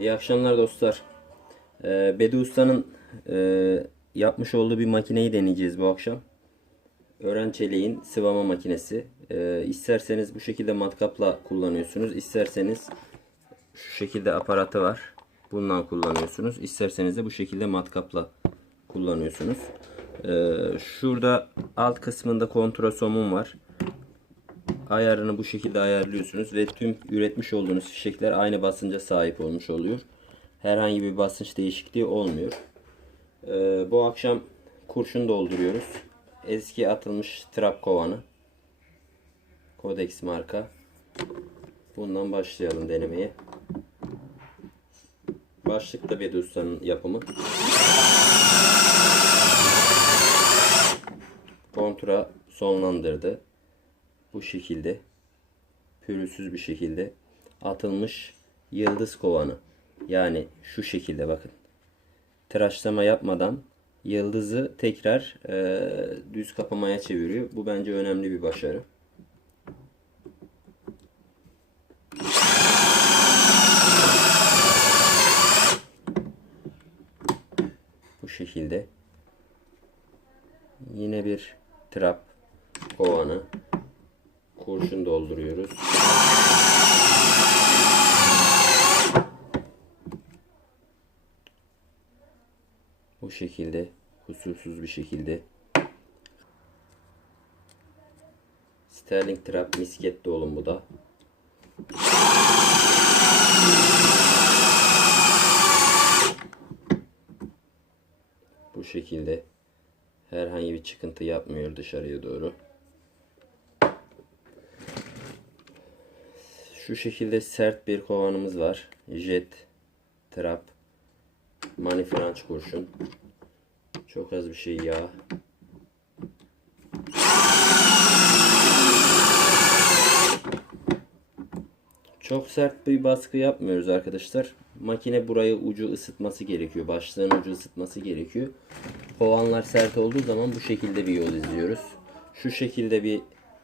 İyi akşamlar dostlar. Ee, Bedi Usta'nın e, yapmış olduğu bir makineyi deneyeceğiz bu akşam. Ören çeliğin sıvama makinesi. Ee, isterseniz bu şekilde matkapla kullanıyorsunuz. İsterseniz şu şekilde aparatı var. Bundan kullanıyorsunuz. İsterseniz de bu şekilde matkapla kullanıyorsunuz. Ee, şurada alt kısmında kontrasomun var ayarını bu şekilde ayarlıyorsunuz ve tüm üretmiş olduğunuz fişekler aynı basınca sahip olmuş oluyor. Herhangi bir basınç değişikliği olmuyor. Ee, bu akşam kurşun dolduruyoruz. Eski atılmış trap kovanı. Codex marka. Bundan başlayalım denemeye. Başlık da Bedi Usta'nın yapımı. Kontra sonlandırdı bu şekilde pürüzsüz bir şekilde atılmış yıldız kovanı. Yani şu şekilde bakın. Tıraşlama yapmadan yıldızı tekrar e, düz kapamaya çeviriyor. Bu bence önemli bir başarı. Bu şekilde. Yine bir trap kovanı kurşun dolduruyoruz. Bu şekilde kusursuz bir şekilde Sterling trap misket dolum bu da. Bu şekilde herhangi bir çıkıntı yapmıyor dışarıya doğru. Şu şekilde sert bir kovanımız var. Jet, trap, mani French kurşun. Çok az bir şey yağ. Çok sert bir baskı yapmıyoruz arkadaşlar. Makine burayı ucu ısıtması gerekiyor. Başlığın ucu ısıtması gerekiyor. Kovanlar sert olduğu zaman bu şekilde bir yol izliyoruz. Şu şekilde bir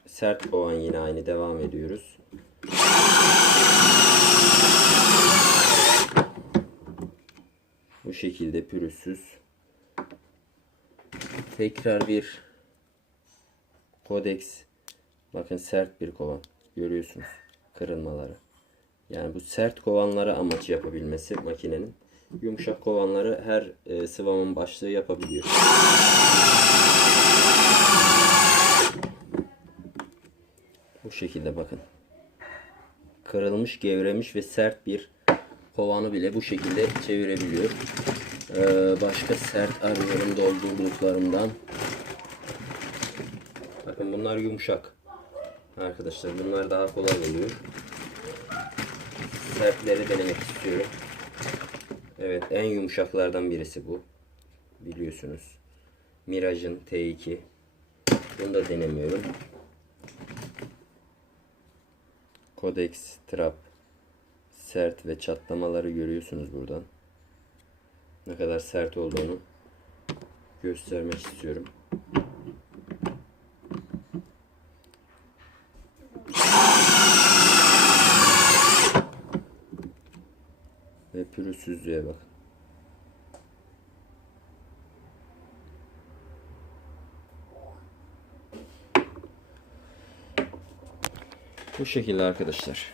sert kovan yine aynı devam ediyoruz. Bu şekilde pürüzsüz. Tekrar bir Codex. Bakın sert bir kovan. Görüyorsunuz kırılmaları. Yani bu sert kovanlara amaç yapabilmesi makinenin. Yumuşak kovanları her e, sıvamın başlığı yapabiliyor. Bu şekilde bakın. Kırılmış, gevremiş ve sert bir kovanı bile bu şekilde çevirebiliyor. Ee, başka sert arıyorum doldurduklarımdan. Bakın bunlar yumuşak. Arkadaşlar bunlar daha kolay oluyor. Sertleri denemek istiyorum. Evet en yumuşaklardan birisi bu. Biliyorsunuz. Mirage'ın T2. Bunu da denemiyorum. Codex Trap sert ve çatlamaları görüyorsunuz buradan. Ne kadar sert olduğunu göstermek istiyorum. Ve pürüzsüzlüğe bakın. Bu şekilde arkadaşlar.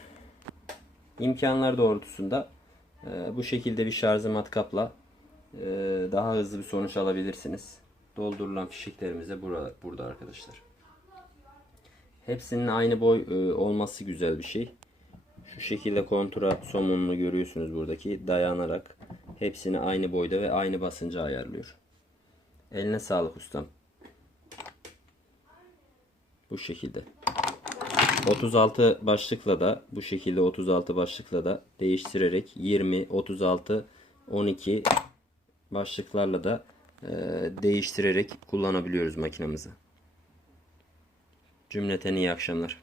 İmkanlar doğrultusunda e, bu şekilde bir şarjı matkapla e, daha hızlı bir sonuç alabilirsiniz. Doldurulan fişeklerimiz de burada, burada arkadaşlar. Hepsinin aynı boy e, olması güzel bir şey. Şu şekilde kontura somununu görüyorsunuz buradaki dayanarak hepsini aynı boyda ve aynı basınca ayarlıyor. Eline sağlık ustam. Bu şekilde. 36 başlıkla da bu şekilde 36 başlıkla da değiştirerek 20, 36, 12 başlıklarla da e, değiştirerek kullanabiliyoruz makinemizi. Cümleten iyi akşamlar.